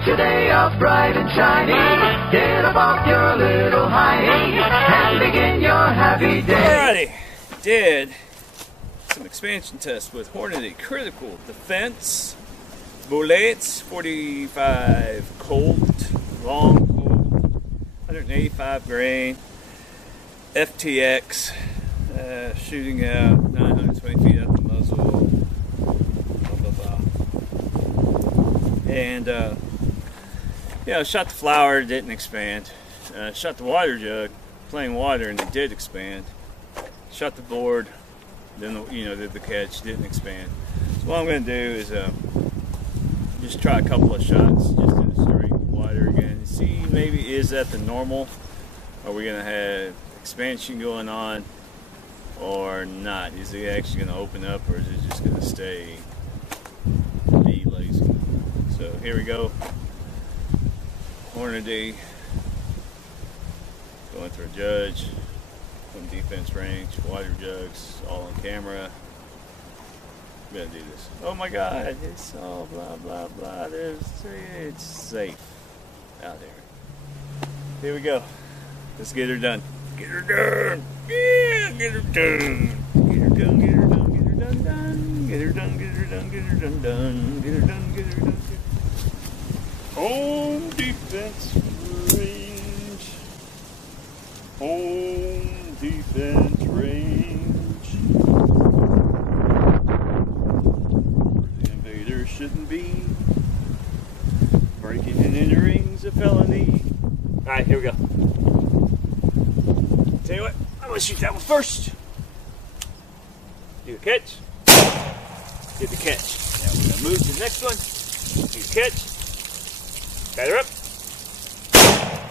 Start your day off bright and shiny. Get up off your little hiney and begin your happy day. Alrighty, did some expansion tests with Hornady Critical Defense bullets, 45 Colt, long Colt, 185 grain, FTX, shooting out 920 feet out the muzzle, blah, blah, blah. And, shot the flower, didn't expand. Shot the water jug, plain water, and it did expand. Shot the board, then, did the catch, didn't expand. So what I'm going to do is just try a couple of shots, just in the straight water again, and see maybe is that the normal? Are we going to have expansion going on or not? Is it actually going to open up, or is it just going to stay be lazy? So here we go. Hornady going through a judge from defense range, water jugs, all on camera. I'm gonna do this. Oh my God, it's all blah blah blah. It's safe out there. Here we go. Let's get her done. Get her done. Yeah, get her done. Get her done. Get her done. Get her done. Done. Get her done. Get her done. Get her done. Done. Get her done. Get her done. Home defense range. Home defense range. Where the invader shouldn't be. Breaking and entering's a felony. Alright, here we go. Tell you what, I'm going to shoot that one first. Do the catch. Did the catch. Now we're going to move to the next one. Do the catch. Got her up.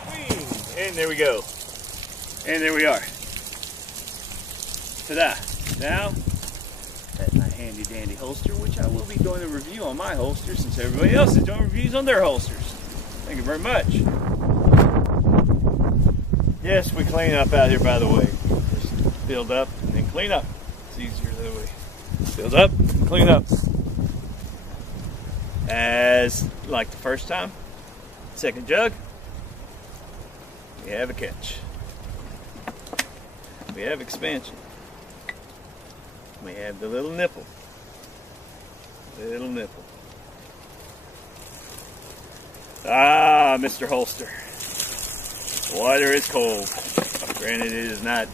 Whee! And there we go. And there we are. Ta-da. Now, that's my handy dandy holster, which I will be doing a review on my holster since everybody else is doing reviews on their holsters. Thank you very much. Yes, we clean up out here, by the way. Just build up and then clean up. It's easier that way. Build up and clean up. As like the first time, second jug, we have a catch. We have expansion. We have the little nipple. Little nipple. Ah, Mr. Holster. Water is cold. Granted, it is not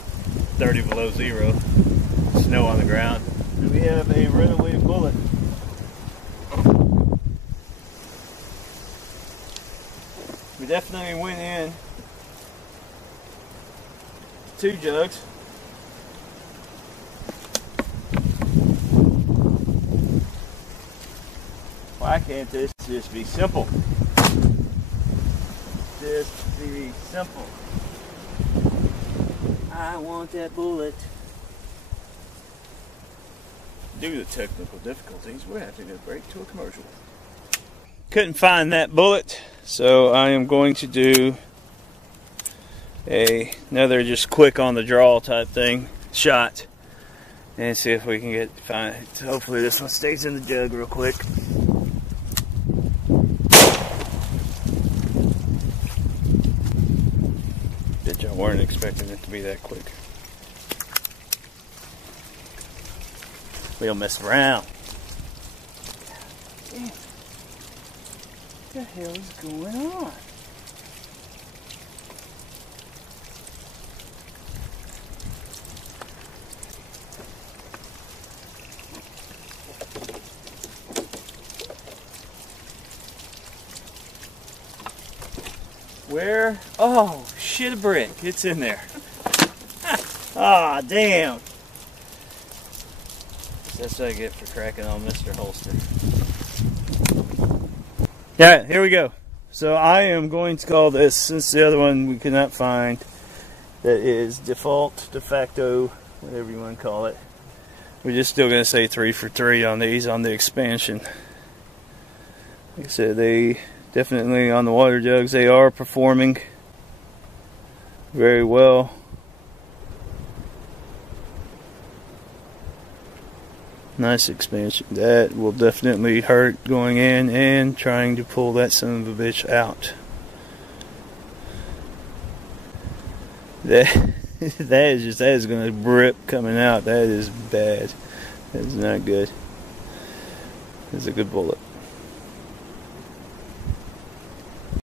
30 below zero. Snow on the ground. And we have a runaway bullet. We definitely went in 2 jugs. Why can't this just be simple? Just be simple. I want that bullet. Due to technical difficulties, we're having to break to a commercial. Couldn't find that bullet, so I am going to do another just quick on the draw type thing shot and see if we can find it. Hopefully this one stays in the jug real quick. Bet y'all weren't expecting it to be that quick. We don't mess around. Damn. What the hell is going on? Where? Oh, shit, a brick. It's in there. Ah, damn. That's what I get for cracking on Mr. Holster. Alright, here we go. So I am going to call this, since the other one we could not find, that is default, de facto, whatever you want to call it. We're just still going to say 3 for 3 on these, on the expansion. Like I said, they definitely, on the water jugs, they are performing very well. Nice expansion. That will definitely hurt going in and trying to pull that son of a bitch out. That is gonna rip coming out. That is bad. That is not good. That's a good bullet.